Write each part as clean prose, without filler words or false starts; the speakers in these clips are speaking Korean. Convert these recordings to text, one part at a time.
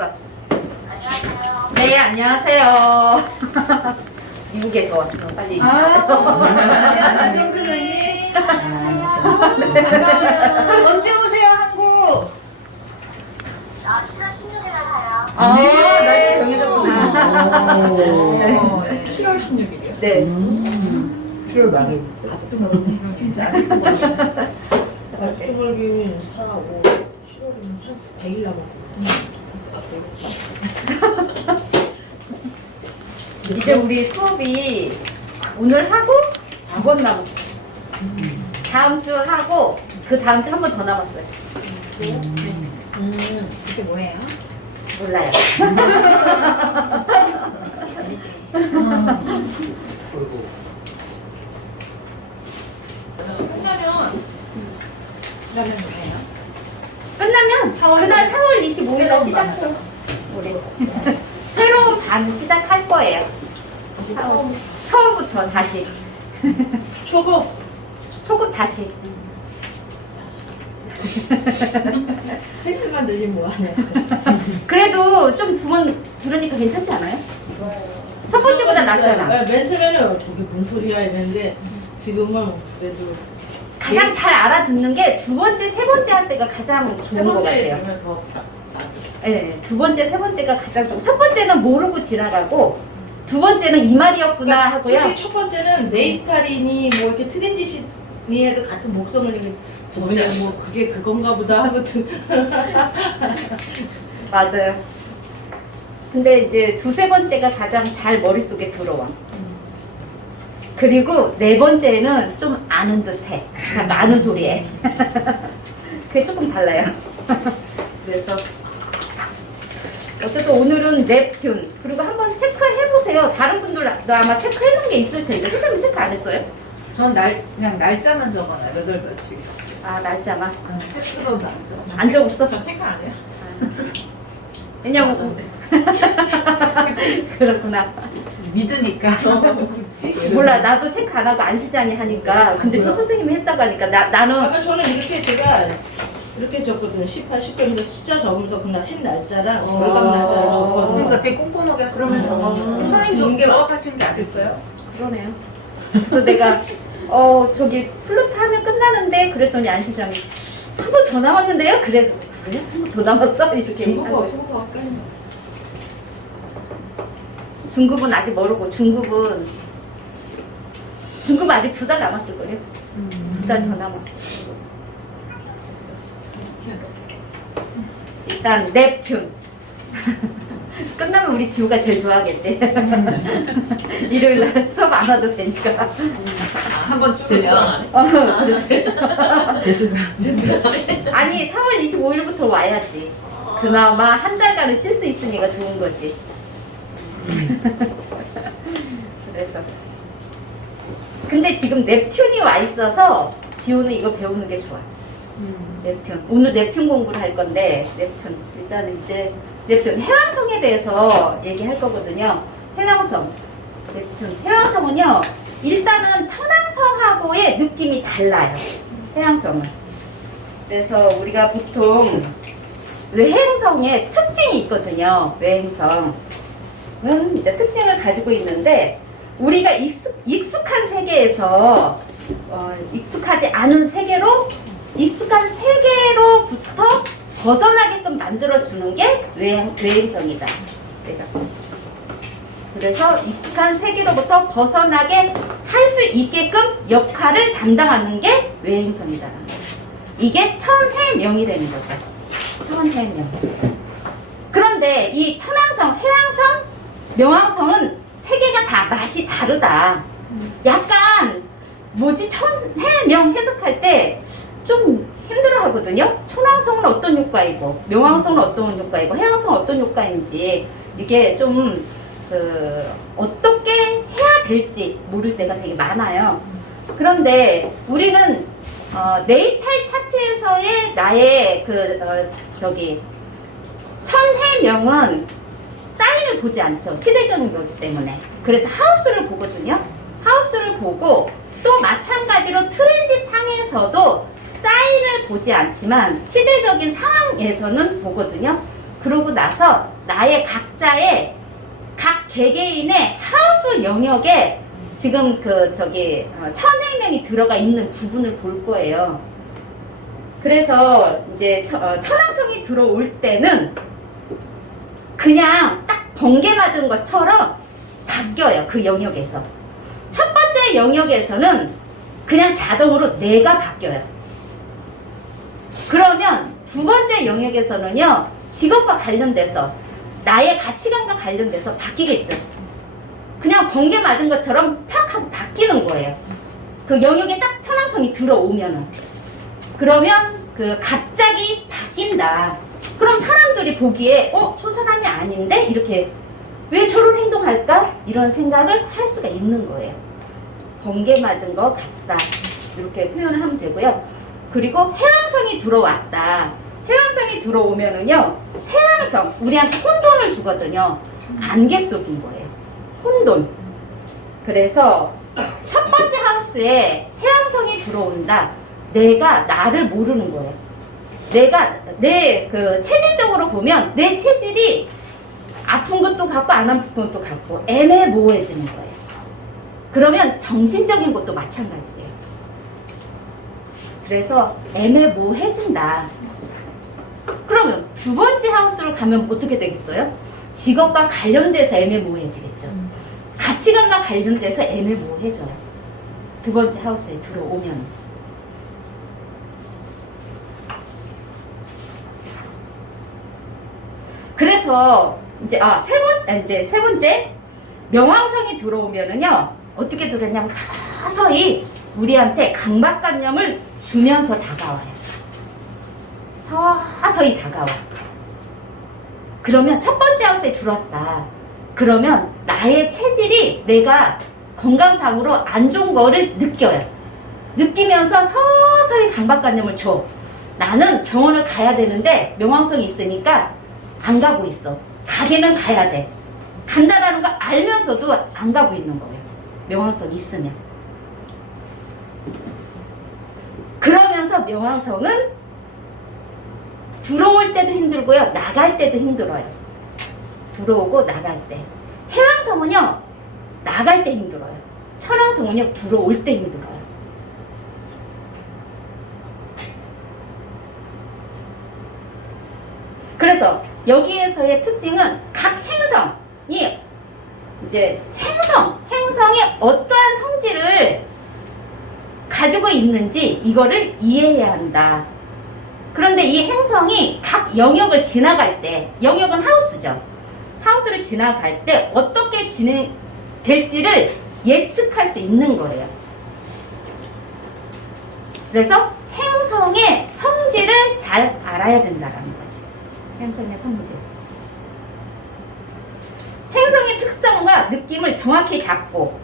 들어왔어. 안녕하세요. 네, 안녕하세요. 미국에서 왔어. 빨리 인사하세요. 안녕 선생님. 언제 오세요 한국? 7월 16일에 가요. 날짜 정해졌구나. 네. 7월 16일이요. 네. 7월 말에 아직도 모르네. 진짜 아직도 모르네. 옥토벌기는 4, 5, 7월이면 한 100일 남았고 이제 우리 수업이 오늘 하고 2번 남았어. 다음 주 하고 그 다음 주 한 번 더 남았어요. 이게 뭐예요? 몰라요. 재밌게. 그리고 그다음에 뭐예요? 끝나면 그날 4월 25일에 시작해요. 우리 새로운 반 시작할 거예요. 처음부터 다시. 초보 초급 다시. 헬스만 늘리면 뭐하냐. 그래도 좀 두 번 들으니까 괜찮지 않아요? 첫 번째보다 낫잖아. 맨 처음에는 저게 뭔 소리야 이랬는데 지금은 그래도 가장 잘 알아듣는 게 두 번째, 세 번째 할 때가 가장 좋은 것 같아요. 네, 두 번째, 세 번째가 가장 좋고 첫 번째는 모르고 지나가고 두 번째는 이 말이었구나 하고요. 솔직히 첫 번째는 네이탈이니 뭐 이렇게 트랜지션이 해도 같은 목성을 이렇게 저 그냥 뭐 그게 그건가 보다 하고 맞아요. 근데 이제 두세 번째가 가장 잘 머릿속에 들어와. 그리고 네 번째는 좀 아는 듯해. 아는 소리에. 그게 조금 달라요. 그래서 어쨌든 오늘은 넵튠. 그리고 한번 체크해보세요. 다른 분들도 아마 체크해놓은 게 있을 텐데. 선생님 체크 안 했어요? 전 그냥 날짜만 적어놔요. 몇 월 며칠. 아, 날짜만. 횟수로도 안 적어. 안 적었어? 저 체크 안 해요. 왜냐면 그렇구나. 믿으니까. 그치. 몰라, 나도 체크 안 하고 안 실장이 하니까. 근데 저 선생님이 했다고 하니까 나는 아까 저는 이렇게 제가 이렇게 적거든요. 18, 19하면서 숫자 적으면서 그날 한 날짜랑 월간 날짜를 적거든요. 그러니까 되게 꼼꼼하게 하시면 적어. 선생님 좋은 게 하시는 게 아닐까요? 그러네요. 그래서 내가 저기 플루트 하면 끝나는데 그랬더니 안 실장이 한 번 더 남았는데요? 그래? 한 번 더 남았어? 이렇게 중국어 얘기하고. 꽤. 중급은 아직 모르고 중급은 아직 2달 남았을걸요? 2달 더 남았어. 일단 넵튠. 끝나면 우리 지우가 제일 좋아하겠지. 일요일 날 수업 안 와도 되니까. 한번 주면. 그렇지. 재수가 아니 4월 25일부터 와야지. 그나마 한 달간은 쉴 수 있으니까 좋은 거지. 그래서 근데 지금 넵튠이 와 있어서 지호는 이거 배우는 게 좋아. 넵튠. 오늘 넵튠 공부를 할 건데 넵튠. 일단 이제 넵튠 해왕성에 대해서 얘기할 거거든요. 해왕성. 넵튠. 해왕성은요. 일단은 천왕성하고의 느낌이 달라요. 해왕성은. 그래서 우리가 보통 외행성의 특징이 있거든요. 외행성은 이제 특징을 가지고 있는데 우리가 익숙한 세계에서 익숙하지 않은 세계로 익숙한 세계로부터 벗어나게끔 만들어주는 게 외행성이다. 그래서 익숙한 세계로부터 벗어나게 할 수 있게끔 역할을 담당하는 게 외행성이다. 이게 천해명이라는 거죠. 천해명. 그런데 이 천왕성, 해왕성, 명왕성은 세계가 다 맛이 다르다. 약간 천해명 해석할 때 좀 힘들어 하거든요. 천왕성은 어떤 효과이고 명왕성은 어떤 효과이고 해왕성은 어떤 효과인지 이게 좀 어떻게 해야 될지 모를 때가 되게 많아요. 그런데 우리는 네이탈 차트에서의 나의 천해명은 사인을 보지 않죠. 시대적인 거기 때문에. 그래서 하우스를 보거든요. 하우스를 보고 또 마찬가지로 트렌드 상에서도 사인을 보지 않지만 시대적인 상황에서는 보거든요. 그러고 나서 나의 각자의 각 개개인의 하우스 영역에 지금 천행명이 들어가 있는 부분을 볼 거예요. 그래서 이제 천왕성이 들어올 때는 그냥 딱 번개 맞은 것처럼 바뀌어요. 그 영역에서. 첫 번째 영역에서는 그냥 자동으로 내가 바뀌어요. 그러면 두 번째 영역에서는요, 직업과 관련돼서 나의 가치관과 관련돼서 바뀌겠죠. 그냥 번개 맞은 것처럼 팍 하고 바뀌는 거예요. 그 영역에 딱 천왕성이 들어오면은. 그러면 갑자기 바뀐다. 그럼 사람들이 보기에 저 사람이 아닌데? 이렇게 왜 저런 행동할까? 이런 생각을 할 수가 있는 거예요. 번개 맞은 것 같다. 이렇게 표현을 하면 되고요. 그리고 해왕성이 들어왔다. 해왕성이 들어오면은요, 해왕성, 우리한테 혼돈을 주거든요. 안개 속인 거예요. 혼돈. 그래서 첫 번째 하우스에 해왕성이 들어온다. 내가 나를 모르는 거예요. 내가 체질적으로 보면 내 체질이 아픈 것도 같고 안 아픈 것도 같고 애매모호해지는 거예요. 그러면 정신적인 것도 마찬가지예요. 그래서 애매모호해진다. 그러면 두 번째 하우스로 가면 어떻게 되겠어요? 직업과 관련돼서 애매모호해지겠죠. 가치관과 관련돼서 애매모호해져요. 두 번째 하우스에 들어오면. 그래서 이제 세 번째 명왕성이 들어오면은요, 어떻게 들어오냐면 서서히 우리한테 강박관념을 주면서 다가와요. 서서히 다가와. 그러면 첫 번째 하우스에 들어왔다. 그러면 나의 체질이 내가 건강상으로 안 좋은 거를 느껴요. 느끼면서 서서히 강박관념을 줘. 나는 병원을 가야 되는데 명왕성이 있으니까 안 가고 있어. 가기는 가야 돼. 간다라는 거 알면서도 안 가고 있는 거예요. 명왕성 있으면. 그러면서 명왕성은 들어올 때도 힘들고요. 나갈 때도 힘들어요. 들어오고 나갈 때. 해왕성은요, 나갈 때 힘들어요. 천왕성은요, 들어올 때 힘들어요. 그래서 여기에서의 특징은 각 행성이 이제 행성이 어떠한 성질을 가지고 있는지 이거를 이해해야 한다. 그런데 이 행성이 각 영역을 지나갈 때, 영역은 하우스죠. 하우스를 지나갈 때 어떻게 진행될지를 예측할 수 있는 거예요. 그래서 행성의 성질을 잘 알아야 된다는 거지. 행성의 성질. 행성의 특성과 느낌을 정확히 잡고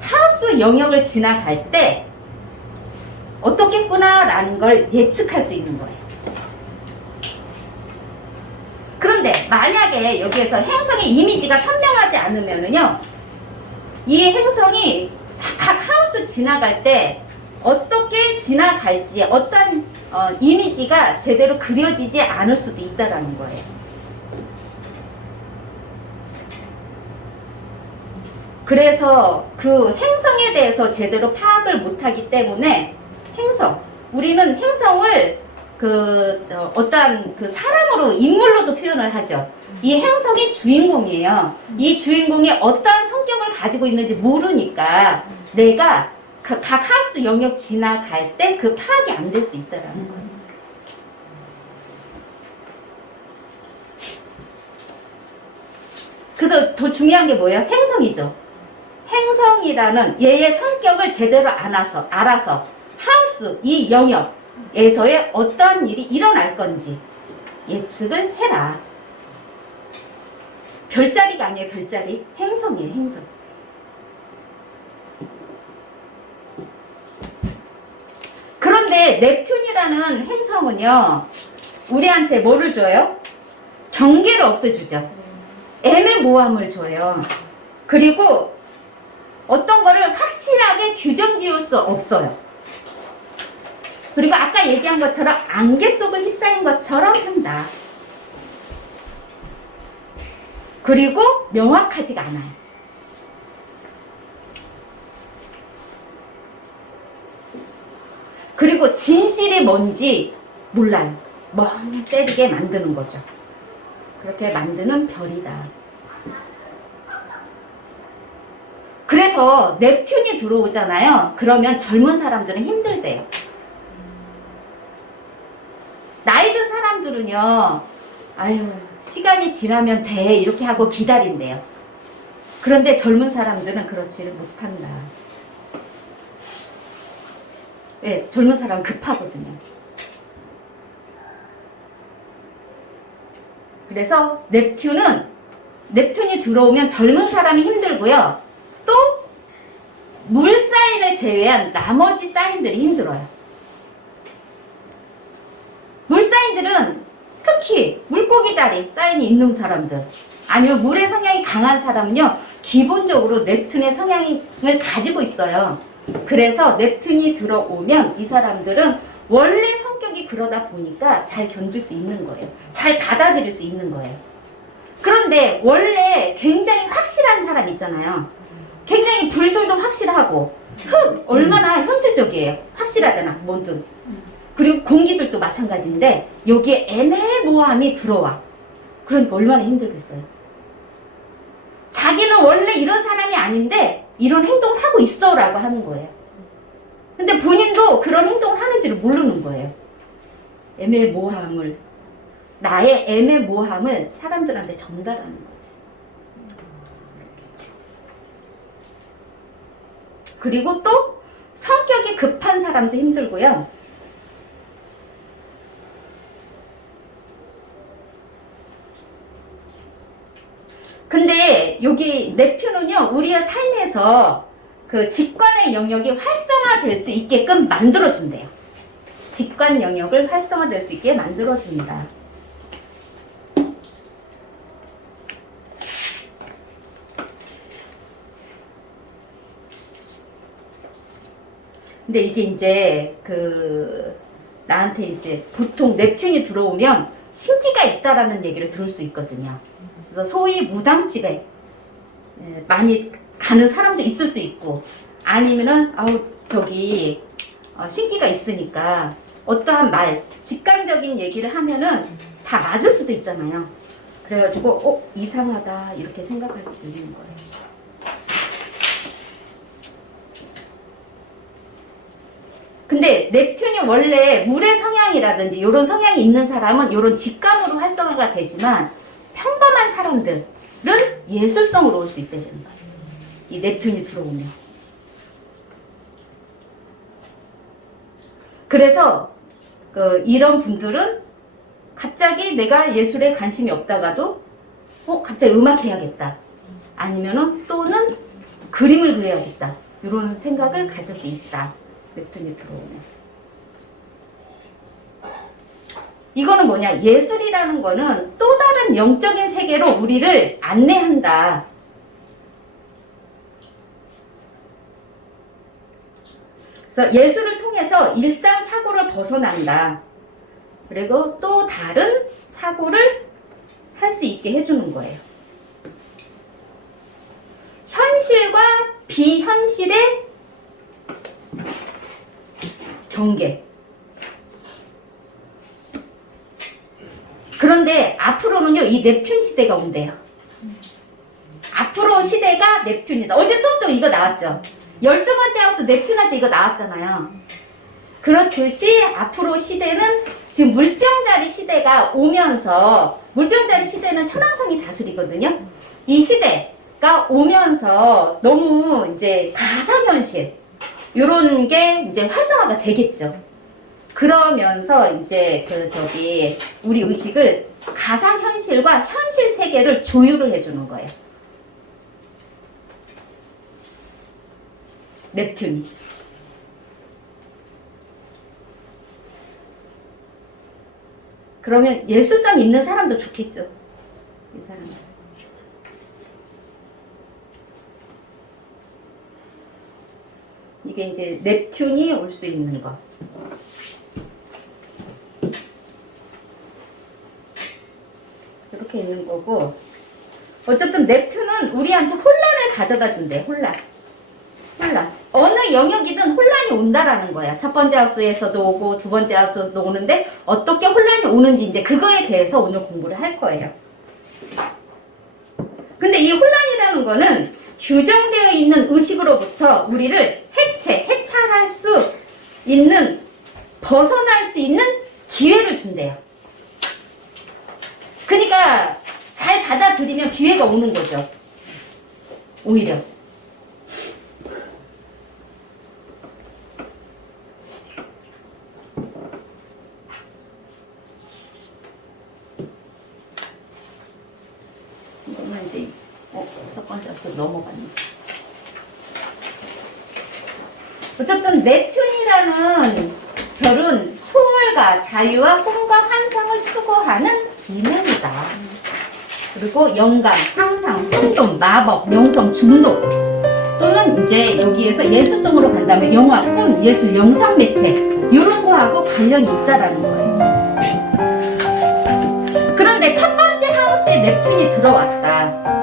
하우스 영역을 지나갈 때 어떻겠구나라는 걸 예측할 수 있는 거예요. 그런데 만약에 여기에서 행성의 이미지가 선명하지 않으면은요, 이 행성이 각 하우스 지나갈 때 어떻게 지나갈지 어떤 이미지가 제대로 그려지지 않을 수도 있다라는 거예요. 그래서 그 행성에 대해서 제대로 파악을 못하기 때문에 우리는 행성을 어떠한 사람으로, 인물로도 표현을 하죠. 이 행성이 주인공이에요. 이 주인공이 어떠한 성격을 가지고 있는지 모르니까 내가 각 하우스 영역 지나갈 때 그 파악이 안 될 수 있다라는 거예요. 그래서 더 중요한 게 뭐예요? 행성이죠. 행성이라는 얘의 성격을 제대로 알아서 하우스 이 영역에서의 어떠한 일이 일어날 건지 예측을 해라. 별자리가 아니에요. 별자리. 행성이에요. 행성. 그런데 넵튠이라는 행성은요, 우리한테 뭐를 줘요? 경계를 없애주죠. 애매모호함을 줘요. 그리고 어떤 거를 확실하게 규정 지을 수 없어요. 그리고 아까 얘기한 것처럼 안개 속을 휩싸인 것처럼 한다. 그리고 명확하지가 않아요. 그리고 진실이 뭔지 몰라요. 멍 때리게 만드는 거죠. 그렇게 만드는 별이다. 그래서 넵튠이 들어오잖아요. 그러면 젊은 사람들은 힘들대요. 나이 든 사람들은요, 아유, 시간이 지나면 돼. 이렇게 하고 기다린대요. 그런데 젊은 사람들은 그렇지를 못한다. 네, 젊은 사람은 급하거든요. 그래서 넵튠이 들어오면 젊은 사람이 힘들고요. 또 물 사인을 제외한 나머지 사인들이 힘들어요. 물 사인들은 특히 물고기 자리 사인이 있는 사람들, 아니면 물의 성향이 강한 사람은요, 기본적으로 넵튠의 성향을 가지고 있어요. 그래서 넵튠이 들어오면 이 사람들은 원래 성격이 그러다 보니까 잘 견딜 수 있는 거예요. 잘 받아들일 수 있는 거예요. 그런데 원래 굉장히 확실한 사람 있잖아요. 굉장히 불들도 확실하고 흙 얼마나 현실적이에요. 확실하잖아, 뭐든. 그리고 공기들도 마찬가지인데 여기에 애매모호함이 들어와. 그러니까 얼마나 힘들겠어요. 자기는 원래 이런 사람이 아닌데 이런 행동을 하고 있어 라고 하는 거예요. 근데 본인도 그런 행동을 하는지를 모르는 거예요. 나의 애매모호함을 사람들한테 전달하는 거지. 그리고 또 성격이 급한 사람도 힘들고요. 근데 여기 넵튠은요, 우리의 삶에서 그 직관의 영역이 활성화될 수 있게끔 만들어준대요. 직관 영역을 활성화될 수 있게 만들어줍니다. 근데 이게 이제 나한테 이제 보통 넵튠이 들어오면 신기가 있다라는 얘기를 들을 수 있거든요. 그래서 소위 무당집에 많이 가는 사람도 있을 수 있고, 아니면은 신기가 있으니까 어떠한 말, 직관적인 얘기를 하면은 다 맞을 수도 있잖아요. 그래가지고 이상하다 이렇게 생각할 수도 있는 거예요. 근데 넵튠이 원래 물의 성향이라든지 이런 성향이 있는 사람은 이런 직감으로 활성화가 되지만 평범한 사람들은 예술성으로 올 수 있다는 거예요. 이 넵튠이 들어오면. 그래서 이런 분들은 갑자기 내가 예술에 관심이 없다가도 갑자기 음악 해야겠다. 아니면은 또는 그림을 그려야겠다. 이런 생각을 가질 수 있다. 넵튠이 들어오면. 이거는 뭐냐? 예술이라는 거는 또 다른 영적인 세계로 우리를 안내한다. 그래서 예술을 통해서 일상 사고를 벗어난다. 그리고 또 다른 사고를 할 수 있게 해주는 거예요. 현실과 비현실의 경계. 그런데 앞으로는요, 이 넵튠 시대가 온대요. 앞으로 시대가 넵튠이다. 어제 수업도 이거 나왔죠. 12번째 하우스 넵튠 할 때 이거 나왔잖아요. 그렇듯이 앞으로 시대는 지금 물병자리 시대가 오면서, 물병자리 시대는 천왕성이 다스리거든요. 이 시대가 오면서 너무 이제 가상현실, 요런 게 이제 활성화가 되겠죠. 그러면서 이제 우리 의식을 가상현실과 현실 세계를 조율을 해주는 거예요. 넵튠이. 그러면 예술성 있는 사람도 좋겠죠. 이 사람은. 이게 이제 넵튠이 올 수 있는 것. 이렇게 있는 거고, 어쨌든 넵튠은 우리한테 혼란을 가져다 준대. 혼란. 어느 영역이든 혼란이 온다라는 거야. 첫 번째 하우스에서도 오고 두 번째 하우스도 오는데 어떻게 혼란이 오는지 이제 그거에 대해서 오늘 공부를 할 거예요. 근데 이 혼란이라는 거는 규정되어 있는 의식으로부터 우리를 해탈할 수 있는, 벗어날 수 있는 기회를 준대요. 그러니까 잘 받아들이면 기회가 오는 거죠. 오히려. 이거는 이제 첫 번째 앞서 넘어갔네. 어쨌든 넵튠이라는 별은 초월과 자유와 꿈과 환상을 추구하는 기능이다. 그리고 영감, 상상, 혼돈, 마법, 명성, 중독 또는 이제 여기에서 예술성으로 간다면 영화, 꿈, 예술, 영상 매체 이런 거하고 관련이 있다라는 거예요. 그런데 첫 번째 하우스에 넵튠이 들어왔다.